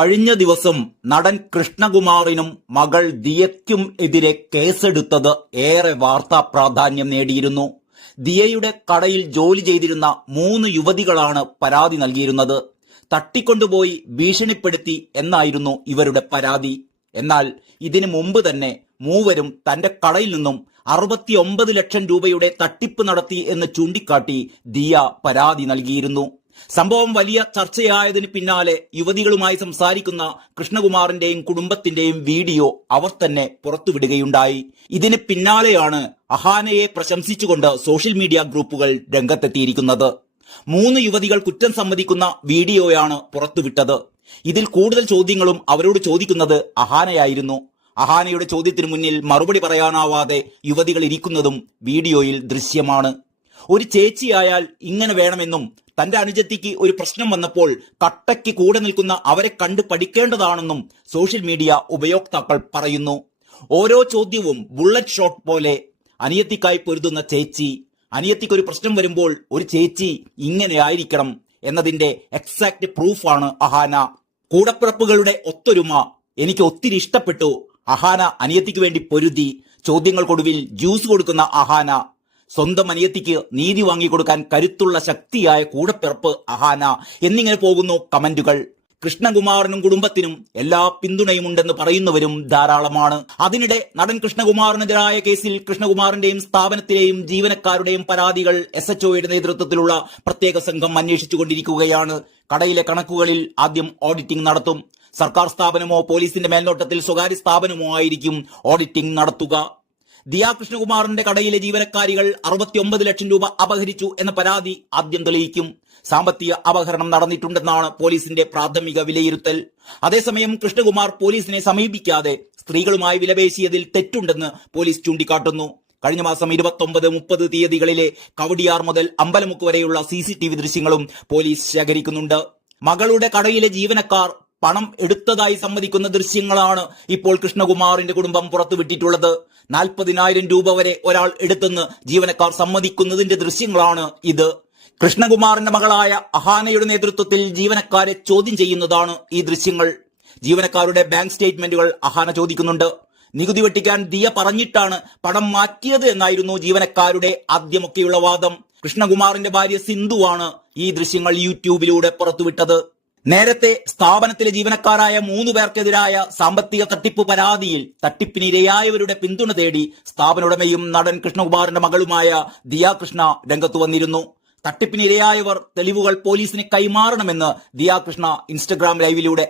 കഴിഞ്ഞ ദിവസം നടൻ കൃഷ്ണകുമാറിനും മകൾ ദിയയ്ക്കും എതിരെ കേസെടുത്തത് ഏറെ വാർത്താ പ്രാധാന്യം നേടിയിരുന്നു. ദിയയുടെ കടയിൽ ജോലി ചെയ്തിരുന്ന 3 യുവതികളാണ് പരാതി നൽകിയിരുന്നത്. തട്ടിക്കൊണ്ടുപോയി ഭീഷണിപ്പെടുത്തി എന്നായിരുന്നു ഇവരുടെ പരാതി. എന്നാൽ ഇതിനു മുമ്പ് തന്നെ മൂവരും തന്റെ കടയിൽ നിന്നും 69 ലക്ഷം രൂപയുടെ തട്ടിപ്പ് നടത്തി എന്ന് ചൂണ്ടിക്കാട്ടി ദിയ പരാതി നൽകിയിരുന്നു. സംഭവം വലിയ ചർച്ചയായതിന് പിന്നാലെ യുവതികളുമായി സംസാരിക്കുന്ന കൃഷ്ണകുമാറിന്റെയും കുടുംബത്തിന്റെയും വീഡിയോ അവർ തന്നെ പുറത്തുവിടുകയുണ്ടായി. ഇതിന് പിന്നാലെയാണ് അഹാനയെ പ്രശംസിച്ചുകൊണ്ട് സോഷ്യൽ മീഡിയ ഗ്രൂപ്പുകൾ രംഗത്തെത്തിയിരിക്കുന്നത്. 3 യുവതികൾ കുറ്റം സമ്മതിക്കുന്ന വീഡിയോയാണ് പുറത്തുവിട്ടത്. ഇതിൽ കൂടുതൽ ചോദ്യങ്ങളും അവരോട് ചോദിക്കുന്നത് അഹാനയായിരുന്നു. അഹാനയുടെ ചോദ്യത്തിനു മുന്നിൽ മറുപടി പറയാനാവാതെ യുവതികൾ ഇരിക്കുന്നതും വീഡിയോയിൽ ദൃശ്യമാണ്. ഒരു ചേച്ചിയായാൽ ഇങ്ങനെ വേണമെന്നും തന്റെ അനുജത്തിക്ക് ഒരു പ്രശ്നം വന്നപ്പോൾ കട്ടയ്ക്ക് കൂടെ നിൽക്കുന്ന അവരെ കണ്ട് പഠിക്കേണ്ടതാണെന്നും സോഷ്യൽ മീഡിയ ഉപയോക്താക്കൾ പറയുന്നു. ഓരോ ചോദ്യവും ബുള്ളറ്റ് ഷോട്ട് പോലെ. അനിയത്തിക്കായി പൊരുതുന്ന ചേച്ചി, അനിയത്തിക്കൊരു പ്രശ്നം വരുമ്പോൾ ഒരു ചേച്ചി ഇങ്ങനെ ആയിരിക്കണം എന്നതിന്റെ എക്സാക്ട് പ്രൂഫാണ് അഹാന. കൂടപ്പിറപ്പുകളുടെ ഒത്തൊരുമ എനിക്ക് ഒത്തിരി ഇഷ്ടപ്പെട്ടു. അഹാന അനിയത്തിക്ക് വേണ്ടി പൊരുതി. ചോദ്യങ്ങൾക്കൊടുവിൽ ജ്യൂസ് കൊടുക്കുന്ന അഹാന. സ്വന്തം അനിയത്തിക്ക് നീതി വാങ്ങിക്കൊടുക്കാൻ കരുത്തുള്ള ശക്തിയായ കൂടപ്പിറപ്പ് അഹാന എന്നിങ്ങനെ പോകുന്നു കമന്റുകൾ. കൃഷ്ണകുമാറിനും കുടുംബത്തിനും എല്ലാ പിന്തുണയുമുണ്ടെന്ന് പറയുന്നവരും ധാരാളമാണ്. അതിനിടെ നടൻ കൃഷ്ണകുമാറിനെതിരായ കേസിൽ കൃഷ്ണകുമാറിന്റെയും സ്ഥാപനത്തിലെയും ജീവനക്കാരുടെയും പരാതികൾ SHOയുടെ നേതൃത്വത്തിലുള്ള പ്രത്യേക സംഘം അന്വേഷിച്ചുകൊണ്ടിരിക്കുകയാണ്. കടയിലെ കണക്കുകളിൽ ആദ്യം ഓഡിറ്റിംഗ് നടത്തും. സർക്കാർ സ്ഥാപനമോ പോലീസിന്റെ മേൽനോട്ടത്തിൽ സ്വകാര്യ സ്ഥാപനമോ ആയിരിക്കും ഓഡിറ്റിംഗ് നടത്തുക. ദിയ കൃഷ്ണകുമാറിന്റെ കടയിലെ ജീവനക്കാരികൾ 69 ലക്ഷം രൂപ അപഹരിച്ചു എന്ന പരാതി ആദ്യം തെളിയിക്കും. സാമ്പത്തിക അപഹരണം നടന്നിട്ടുണ്ടെന്നാണ് പോലീസിന്റെ പ്രാഥമിക വിലയിരുത്തൽ. അതേസമയം കൃഷ്ണകുമാർ പോലീസിനെ സമീപിക്കാതെ സ്ത്രീകളുമായി വിലപേശിയതിൽ തെറ്റുണ്ടെന്ന് പോലീസ് ചൂണ്ടിക്കാട്ടുന്നു. കഴിഞ്ഞ മാസം 29, 30 തീയതികളിലെ കവടിയാർ മുതൽ അമ്പലമുക്ക് വരെയുള്ള CCTV ദൃശ്യങ്ങളും പോലീസ് ശേഖരിക്കുന്നുണ്ട്. മകളുടെ കടയിലെ ജീവനക്കാർ പണം എടുത്തതായി സമ്മതിക്കുന്ന ദൃശ്യങ്ങളാണ് ഇപ്പോൾ കൃഷ്ണകുമാറിന്റെ കുടുംബം പുറത്തുവിട്ടിട്ടുള്ളത്. 40,000 രൂപ വരെ ഒരാൾ എടുത്തെന്ന് ജീവനക്കാർ സമ്മതിക്കുന്നതിന്റെ ദൃശ്യങ്ങളാണ് ഇത്. കൃഷ്ണകുമാറിന്റെ മകളായ അഹാനയുടെ നേതൃത്വത്തിൽ ജീവനക്കാരെ ചോദ്യം ചെയ്യുന്നതാണ് ഈ ദൃശ്യങ്ങൾ. ജീവനക്കാരുടെ ബാങ്ക് സ്റ്റേറ്റ്മെന്റുകൾ അഹാന ചോദിക്കുന്നുണ്ട്. നികുതി വെട്ടിക്കാൻ ദിയ പറഞ്ഞിട്ടാണ് പണം മാറ്റിയത് എന്നായിരുന്നു ജീവനക്കാരുടെ ആദ്യമൊക്കെയുള്ള വാദം. കൃഷ്ണകുമാറിന്റെ ഭാര്യ സിന്ധുവാണ് ഈ ദൃശ്യങ്ങൾ യൂട്യൂബിലൂടെ പുറത്തുവിട്ടത്. നേരത്തെ സ്ഥാപനത്തിലെ ജീവനക്കാരായ 3 പേർക്കെതിരായ സാമ്പത്തിക തട്ടിപ്പ് പരാതിയിൽ തട്ടിപ്പിനിരയായവരുടെ പിന്തുണ തേടി സ്ഥാപനോടമയും നടൻ കൃഷ്ണകുമാറിന്റെ മകളുമായ ദിയ കൃഷ്ണ രംഗത്തു വന്നിരുന്നു. തട്ടിപ്പിനിരയായവർ തെളിവുകൾ പോലീസിന് കൈമാറണമെന്ന് ദിയ കൃഷ്ണ ഇൻസ്റ്റഗ്രാം ലൈവിലൂടെ